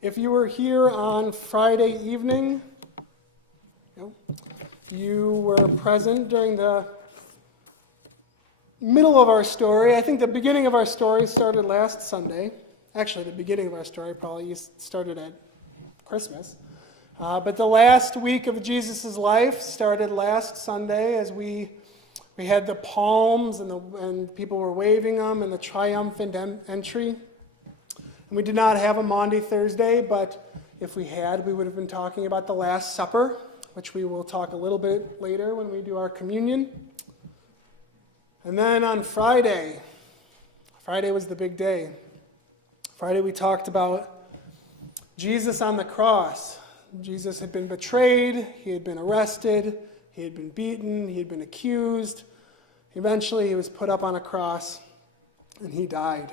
If you were here on Friday evening, you were present during the middle of our story. I think the beginning of our story started last Sunday. Actually, the beginning of our story probably started at Christmas. But the last week of Jesus' life started last Sunday as we had the palms and people were waving them and the triumphant entry. And we did not have a Maundy Thursday, but if we had, we would have been talking about the Last Supper, which we will talk a little bit later when we do our communion. And then on Friday was the big day. Friday we talked about Jesus on the cross. Jesus had been betrayed, he had been arrested, he had been beaten, he had been accused. Eventually he was put up on a cross and he died.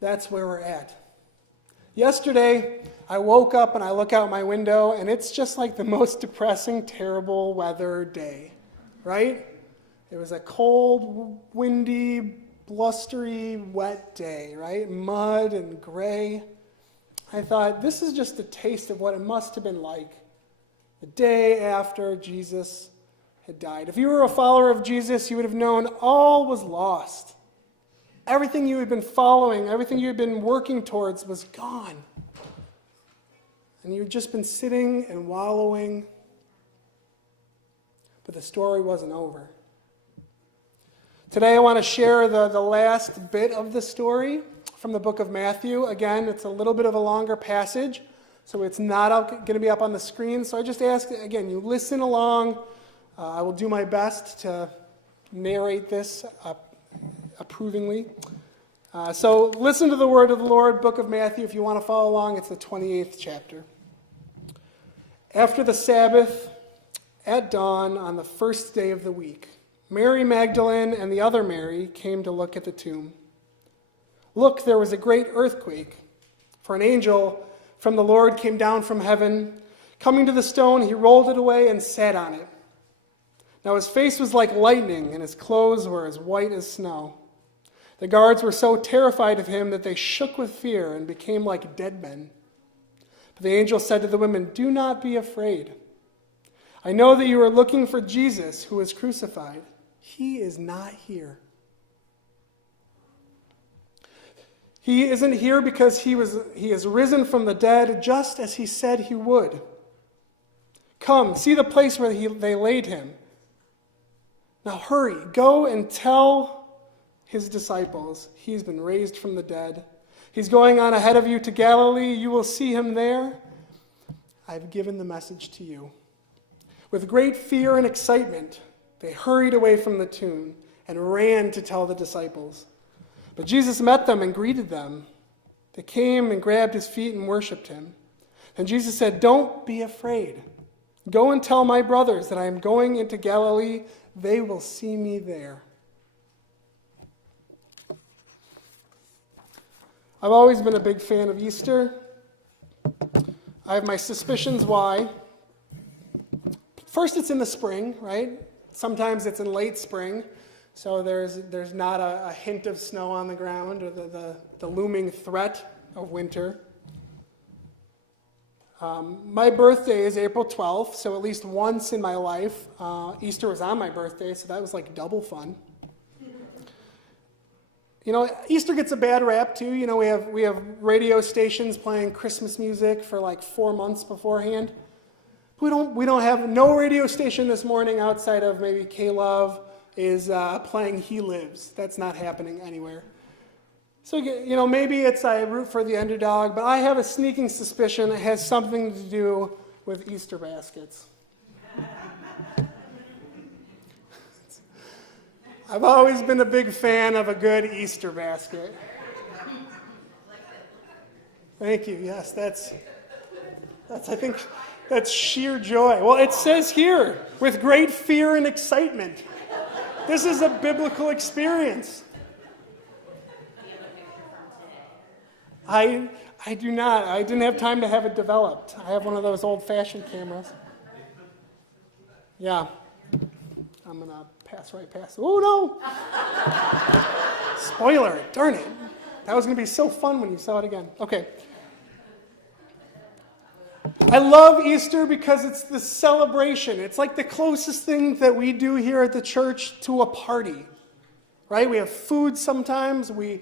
That's where we're at. Yesterday, I woke up and I look out my window and it's just like the most depressing, terrible weather day, right? It was a cold, windy, blustery, wet day, right? Mud and gray. I thought, this is just a taste of what it must have been like the day after Jesus had died. If you were a follower of Jesus, you would have known all was lost. Everything you had been following, everything you had been working towards was gone. And you had just been sitting and wallowing. But the story wasn't over. Today I want to share the last bit of the story from the book of Matthew. Again, it's a little bit of a longer passage, so it's not going to be up on the screen. So I just ask, again, you listen along. I will do my best to narrate this approvingly. So listen to the word of the Lord, book of Matthew. If you want to follow along, it's the 28th chapter. After the Sabbath, at dawn on the first day of the week, Mary Magdalene and the other Mary came to look at the tomb. Look, there was a great earthquake, for an angel from the Lord came down from heaven. Coming to the stone, he rolled it away and sat on it. Now his face was like lightning, and his clothes were as white as snow. The guards were so terrified of him that they shook with fear and became like dead men. But the angel said to the women, "Do not be afraid. I know that you are looking for Jesus who was crucified. He is not here. He isn't here because he is risen from the dead, just as he said he would. Come, see the place where they laid him. Now hurry, go and tell his disciples, he's been raised from the dead. He's going on ahead of you to Galilee. You will see him there. I've given the message to you." With great fear and excitement, they hurried away from the tomb and ran to tell the disciples. But Jesus met them and greeted them. They came and grabbed his feet and worshiped him. And Jesus said, "Don't be afraid. Go and tell my brothers that I am going into Galilee. They will see me there." I've always been a big fan of Easter. I have my suspicions why. First, it's in the spring, right? Sometimes it's in late spring, so there's not a hint of snow on the ground or the looming threat of winter. My birthday is April 12th, so at least once in my life, Easter was on my birthday, so that was like double fun. You know, Easter gets a bad rap too. You know, we have radio stations playing Christmas music for like 4 months beforehand. We don't have no radio station this morning outside of maybe K-Love is playing He Lives. That's not happening anywhere. So, you know, maybe it's I root for the underdog, but I have a sneaking suspicion it has something to do with Easter baskets. I've always been a big fan of a good Easter basket. Thank you. Yes, that's I think that's sheer joy. Well, it says here, with great fear and excitement. This is a biblical experience. I do not. I didn't have time to have it developed. I have one of those old-fashioned cameras. Yeah. I'm going to pass right past. Oh, no. Spoiler. Darn it. That was going to be so fun when you saw it again. Okay. I love Easter because it's the celebration. It's like the closest thing that we do here at the church to a party, right? We have food sometimes. We're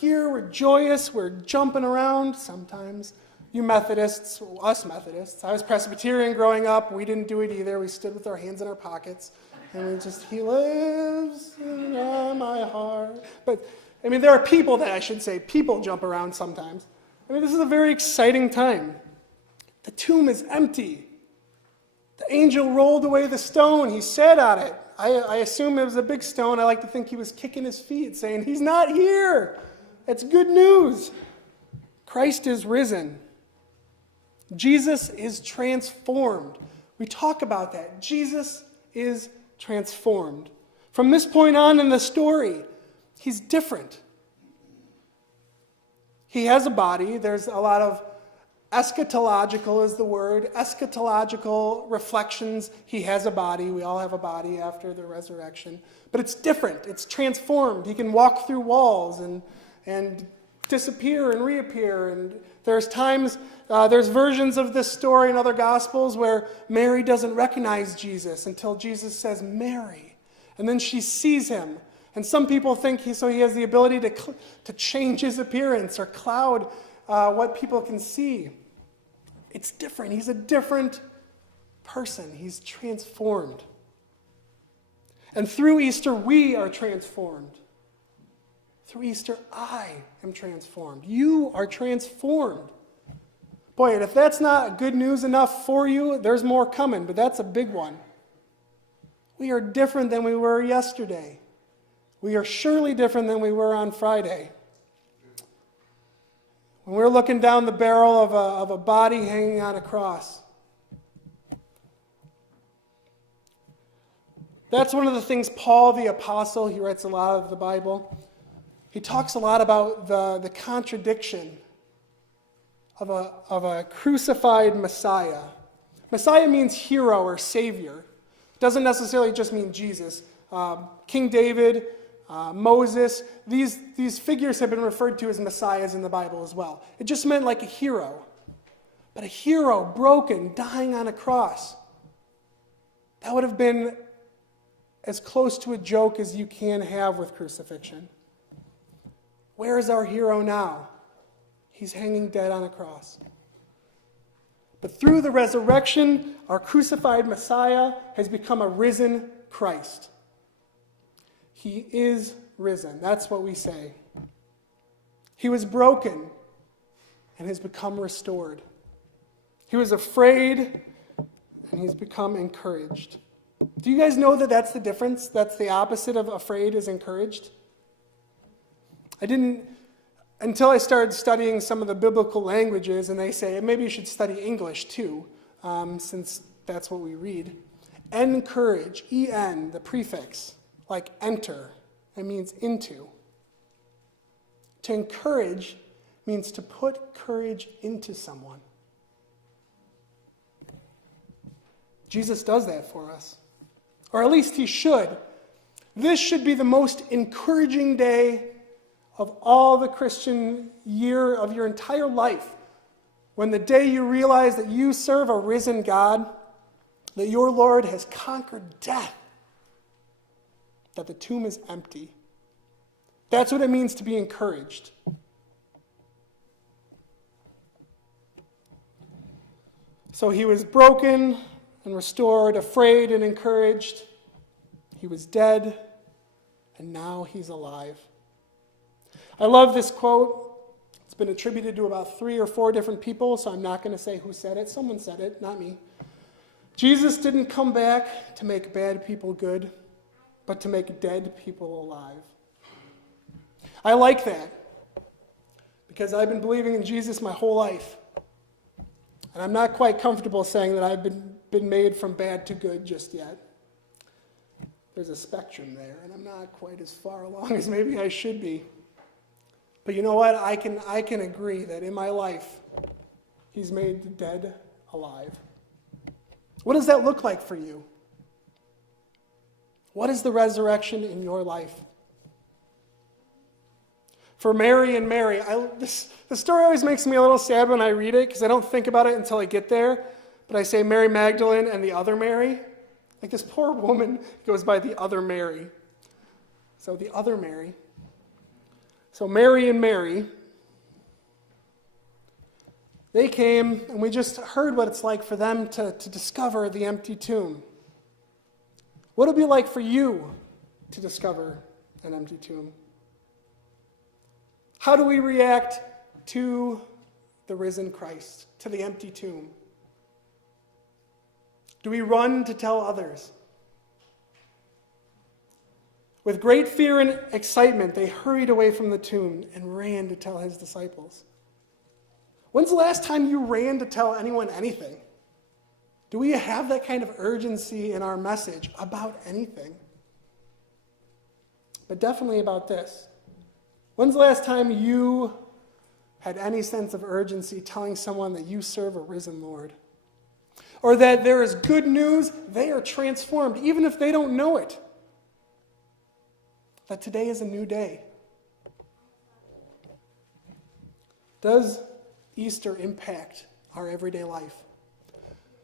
here. We're joyous. We're jumping around sometimes. You Methodists, us Methodists. I was Presbyterian growing up. We didn't do it either. We stood with our hands in our pockets. And we just, he lives in my heart. But, I mean, there are people people jump around sometimes. I mean, this is a very exciting time. The tomb is empty. The angel rolled away the stone. He sat on it. I assume it was a big stone. I like to think he was kicking his feet, saying, he's not here. That's good news. Christ is risen. Jesus is transformed. We talk about that. Jesus is transformed. From this point on in the story, he's different. He has a body. There's a lot of eschatological is the word. Eschatological reflections. He has a body. We all have a body after the resurrection. But it's different. It's transformed. He can walk through walls and disappear and reappear. And there's times, there's versions of this story in other Gospels where Mary doesn't recognize Jesus until Jesus says, Mary. And then she sees him. And some people think he has the ability to change his appearance or cloud what people can see. It's different. He's a different person. He's transformed. And through Easter, we are transformed. Through Easter, I am transformed. You are transformed. Boy, and if that's not good news enough for you, there's more coming, but that's a big one. We are different than we were yesterday. We are surely different than we were on Friday. When we're looking down the barrel of a body hanging on a cross. That's one of the things Paul the Apostle, he writes a lot of the Bible, he talks a lot about the contradiction of a crucified Messiah. Messiah means hero or savior. It doesn't necessarily just mean Jesus. King David, Moses, these figures have been referred to as messiahs in the Bible as well. It just meant like a hero. But a hero broken, dying on a cross. That would have been as close to a joke as you can have with crucifixion. Where is our hero now? He's hanging dead on a cross. But through the resurrection, our crucified Messiah has become a risen Christ. He is risen. That's what we say. He was broken and has become restored. He was afraid and he's become encouraged. Do you guys know that that's the difference? That's the opposite of afraid is encouraged? I didn't, until I started studying some of the biblical languages, and they say, maybe you should study English too, since that's what we read. Encourage, E-N, the prefix, like enter, it means into. To encourage means to put courage into someone. Jesus does that for us. Or at least he should. This should be the most encouraging day of all the Christian year of your entire life. When the day you realize that you serve a risen God, that your Lord has conquered death, that the tomb is empty. That's what it means to be encouraged. So he was broken and restored, afraid and encouraged. He was dead, and now he's alive. I love this quote. It's been attributed to about 3 or 4 different people, so I'm not going to say who said it. Someone said it, not me. Jesus didn't come back to make bad people good, but to make dead people alive. I like that, because I've been believing in Jesus my whole life. And I'm not quite comfortable saying that I've been made from bad to good just yet. There's a spectrum there, and I'm not quite as far along as maybe I should be. But you know what? I can agree that in my life, he's made the dead alive. What does that look like for you? What is the resurrection in your life? for Mary and Mary. The story always makes me a little sad when I read it because I don't think about it until I get there. But I say Mary Magdalene and the other Mary. Like this poor woman goes by the other Mary. So the other Mary. So Mary and Mary, they came, and we just heard what it's like for them to discover the empty tomb. What it'll be like for you to discover an empty tomb. How do we react to the risen Christ, to the empty tomb? Do we run to tell others? With great fear and excitement, they hurried away from the tomb and ran to tell his disciples. When's the last time you ran to tell anyone anything? Do we have that kind of urgency in our message about anything? But definitely about this. When's the last time you had any sense of urgency telling someone that you serve a risen Lord? Or that there is good news, they are transformed, even if they don't know it. That today is a new day. Does Easter impact our everyday life?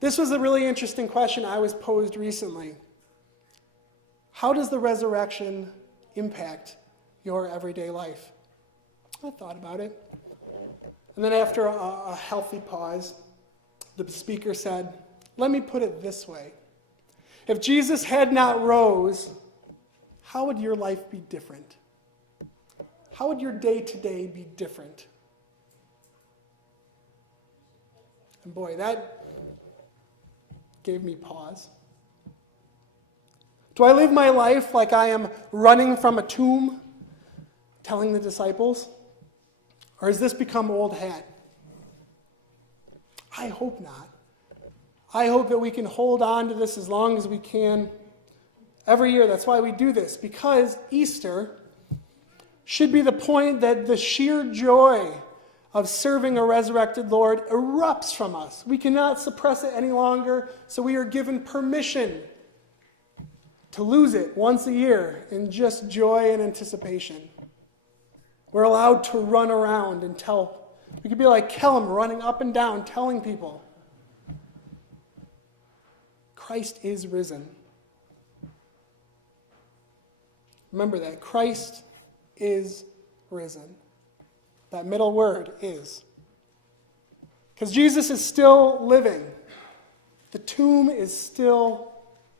This was a really interesting question I was posed recently. How does the resurrection impact your everyday life? I thought about it. And then after a healthy pause, the speaker said, let me put it this way. If Jesus had not rose, how would your life be different? How would your day-to-day be different? And boy, that gave me pause. Do I live my life like I am running from a tomb, telling the disciples? Or has this become old hat? I hope not. I hope that we can hold on to this as long as we can. Every year, that's why we do this, because Easter should be the point that the sheer joy of serving a resurrected Lord erupts from us. We cannot suppress it any longer, so we are given permission to lose it once a year in just joy and anticipation. We're allowed to run around and tell. We could be like Kellum running up and down telling people, Christ is risen. Remember that. Christ is risen. That middle word is. Because Jesus is still living. The tomb is still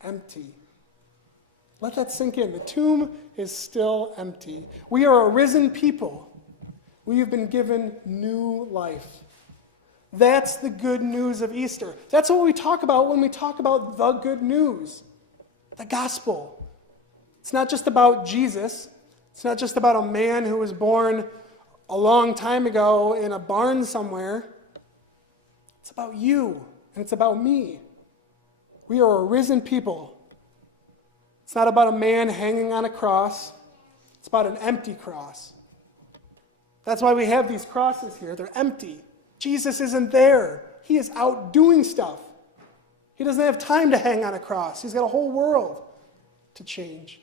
empty. Let that sink in. The tomb is still empty. We are a risen people. We have been given new life. That's the good news of Easter. That's what we talk about when we talk about the good news, the gospel. It's not just about Jesus. It's not just about a man who was born a long time ago in a barn somewhere. It's about you, and it's about me. We are a risen people. It's not about a man hanging on a cross. It's about an empty cross. That's why we have these crosses here. They're empty. Jesus isn't there. He is out doing stuff. He doesn't have time to hang on a cross. He's got a whole world to change.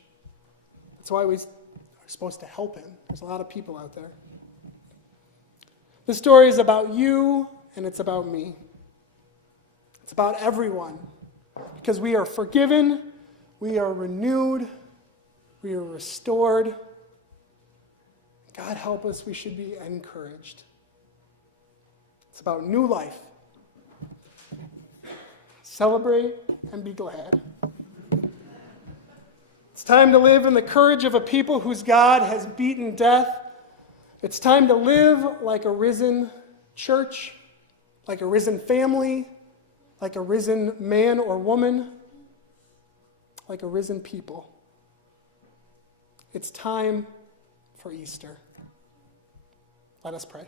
That's why we are supposed to help him. There's a lot of people out there. The story is about you, and it's about me. It's about everyone. Because we are forgiven, we are renewed, we are restored. God help us, we should be encouraged. It's about new life. Celebrate and be glad. It's time to live in the courage of a people whose God has beaten death. It's time to live like a risen church, like a risen family, like a risen man or woman, like a risen people. It's time for Easter. Let us pray.